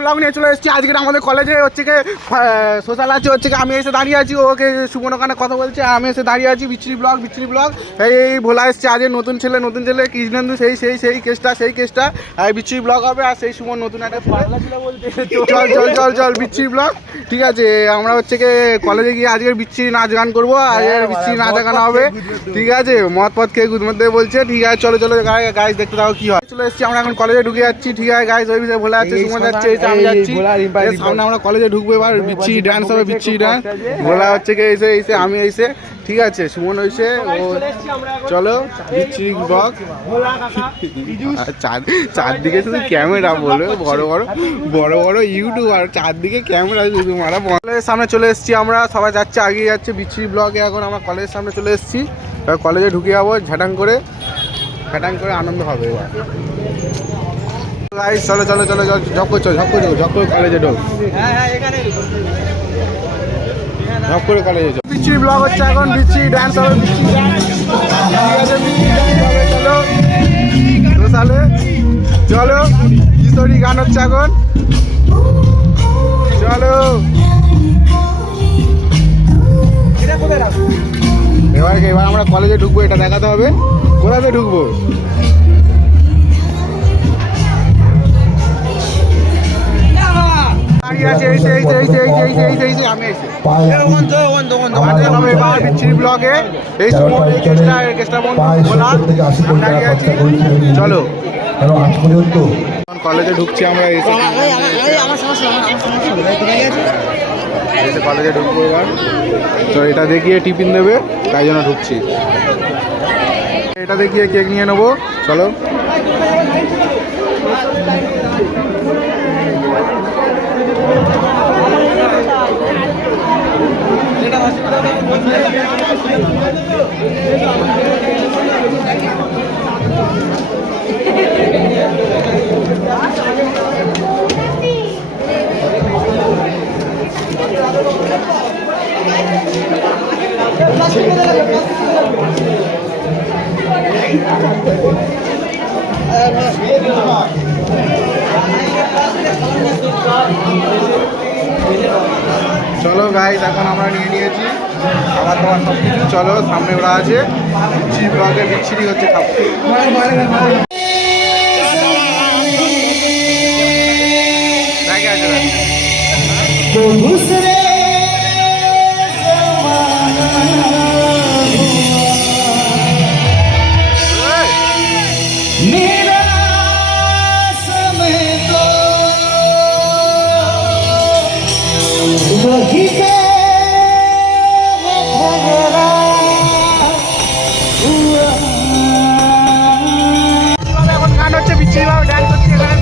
Blog নিয়ে চলে এসেছি। আজকে আমাদের কলেজে হচ্ছে কি সোশ্যাল আছে, হচ্ছে কি আমি এসে দাঁড়িয়ে আছি, ওকে সুমন ওখানে কথা বলছে, আমি এসে দাঁড়িয়ে আছি। বিচ্ছিরি ব্লগ এই ভোলা এসছে আজকে, নতুন ছেলে কৃষ্ণেন্দু সেই কেসটা আর বিচ্ছিরি ব্লগ হবে। আর সেই সুমন নতুন একটা চল বিচ্ছিরি ব্লগ। ঠিক আছে, আমরা হচ্ছে কি কলেজে গিয়ে আজকের বিচ্ছিরি নাচ গান করবো, আজকের বিচ্ছিরি নাচ গান হবে। ঠিক আছে, মদ খেয়ে গুদ মধ্যে বলছে। ঠিক আছে, চলো গাইজ দেখতে দাও কি হয়। চলে এসেছি আমরা এখন কলেজে ঢুকে যাচ্ছি। ঠিক আছে গাইজ, ওই বিষয়ে ভোলা যাচ্ছে, সুমন যাচ্ছে, আমি যাচ্ছি সামনে। আমরা কলেজে ঢুকবো, এবার বিচ্ছিরি ডান্স হবে, বিচ্ছিরি ডান্স। ভোলা হচ্ছে কি এসে আমি এসে, ঠিক আছে, সুমন হয়েছে ও। চলো বিচ্ছিরি ব্লগ। চারদিকে শুধু ক্যামেরা বলবে, বড় বড় ইউটিউবার, চারদিকে ক্যামেরা শুধু মারা। কলেজের সামনে চলে এসেছি আমরা, সবাই যাচ্ছে, আগিয়ে যাচ্ছে বিচ্ছিরি ব্লগে। এখন আমরা কলেজের সামনে চলে এসেছি, কলেজে ঢুকে যাবো ঝাটাং করে আনন্দ হবে এবার। চলো ঝপ করে কলেজে ঢোক, ঝপ করে কলেজে যাও। বিচ্ছিরি ব্লগ হচ্ছে এখন, বিচ্ছিরি ডান্স হবে, চলো কিশোরী গান হচ্ছে এখন, চলো। এবার আমরা কলেজে ঢুকবো, এটা দেখাতে হবে কোথাতে ঢুকবো। চলো কলেজে ঢুকছি আমরা, কলেজে ঢুকবো এবার। তো এটা দেখিয়ে টিফিন দেবে, তাই জন্য ঢুকছি। এটা দেখিয়ে কেক নিয়ে নেবো, চলো। চলো গাইস, এখন আমরা নিয়ে নিয়েছি খাবার দাবার সব কিছু। চলো সামনে ওরা আছে, বিচ্ছিরি ব্লগে বিচ্ছিরি হচ্ছে খাবার। এখন গান হচ্ছে, বিচ্ছিরি ভাবে ডান্স হচ্ছে এখানে।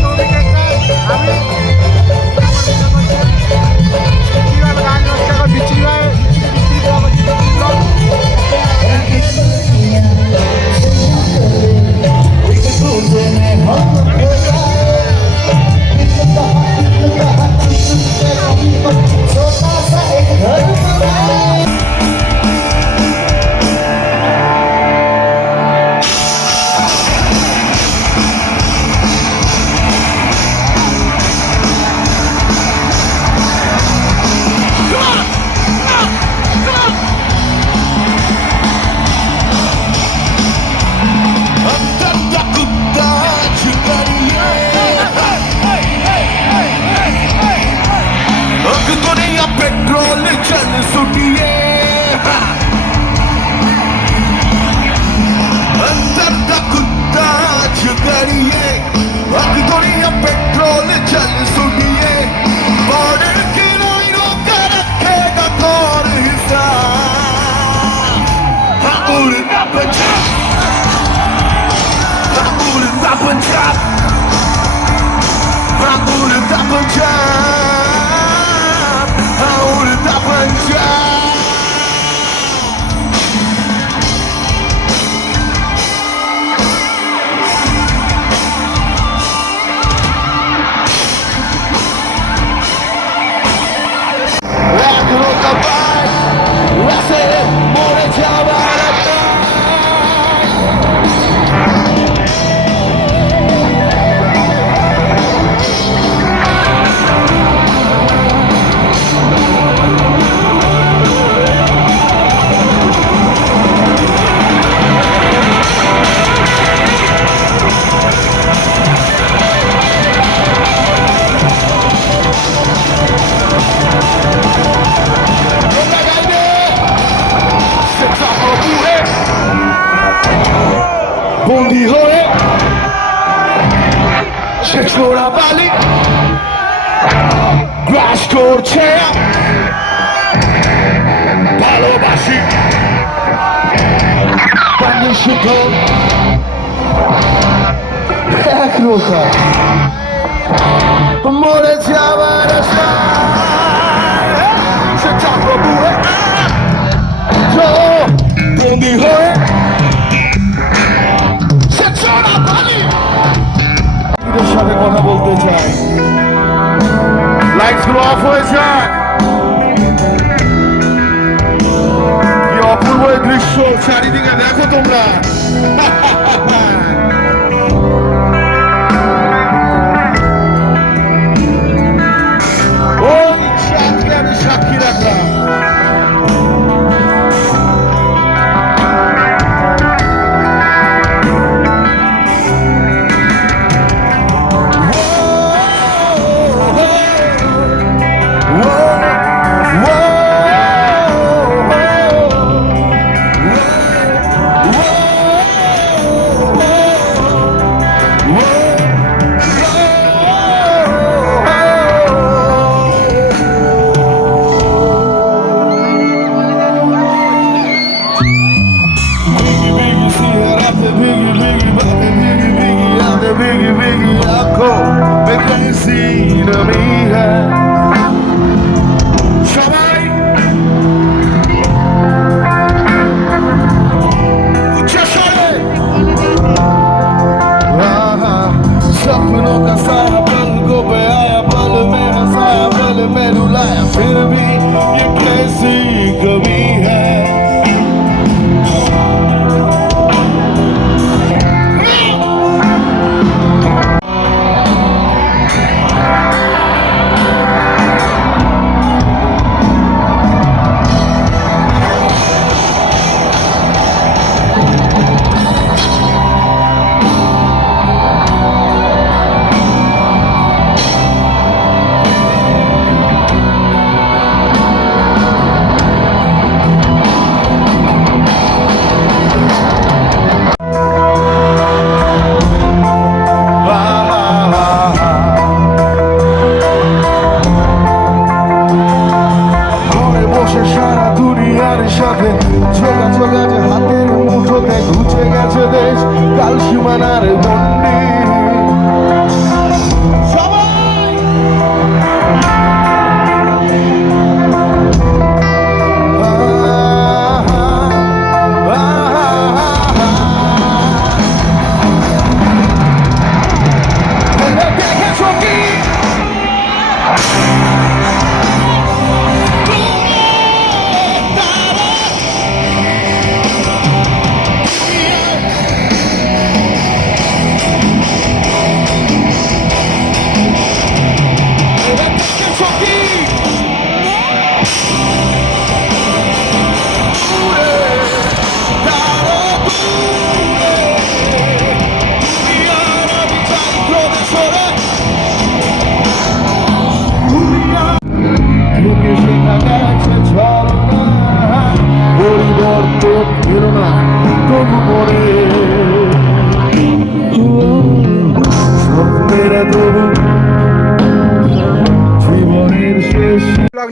করছে ভালোবাসি পানি শুদ্ধ এক রোজা মরে যাবার সে চাকর বুড়ে বন্দি হয়ে সে চড়া পানি সাথে কথা বলতে চাই লাইটস গুলো অফ হয়ে যায় কি অপূর্ব দৃশ্য চারিদিকে দেখো তোমরা ওই চাঁদকে আমি সাক্ষী রাখলাম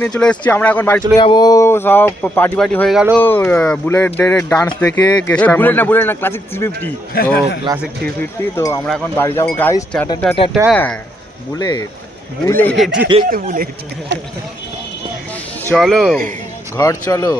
নিয়ে চলে এসেছি আমরা এখন বাড়ি চলে যাবো সব পার্টি হয়ে গেল বুলেটের ডান্স দেখে বুলেট না ক্লাসিক 350 ও ক্লাসিক 350 তো আমরা এখন বাড়ি যাবো গাইস টাটা টাটা টা বুলেট বুলেট চলো ঘর চলো।